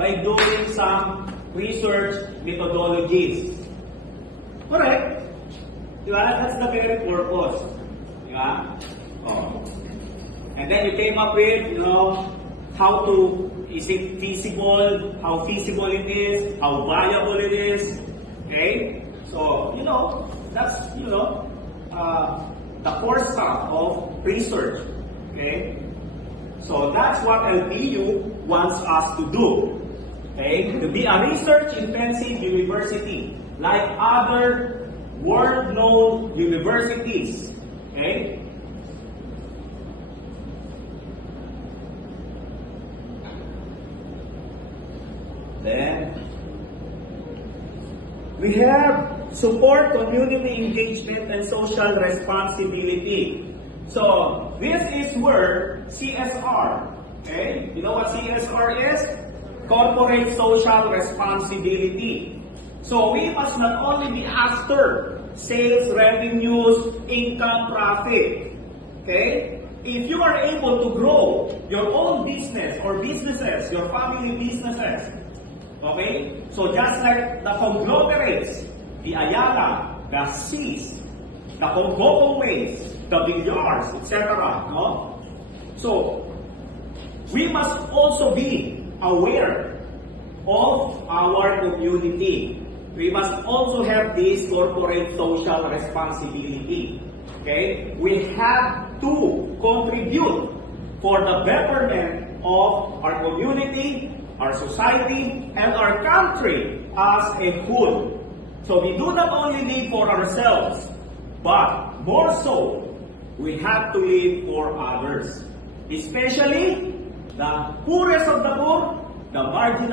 by doing some research methodologies. Correct? Diba? That's the very purpose. Diba? Oh. And then you came up with, how to, is it feasible, how feasible it is, how viable it is. Okay? So, that's, the core stuff of research. Okay? So that's what LPU wants us to do. Okay? To be a research-intensive university, like other world-known universities. Okay? Then, we have support community engagement and social responsibility. So, this is where CSR, okay? You know what CSR is? Corporate social responsibility. So, we must not only be after sales, revenues, income, profit, okay? If you are able to grow your own business or businesses, your family businesses, okay? So just like the conglomerates, the Ayala, the Seas, the Congoways, the Villards, etc. No? So we must also be aware of our community. We must also have this corporate social responsibility. Okay? We have to contribute for the betterment of our community, our society, and our country as a whole. So we do not only live for ourselves, but more so, we have to live for others. Especially the poorest of the poor, the marginal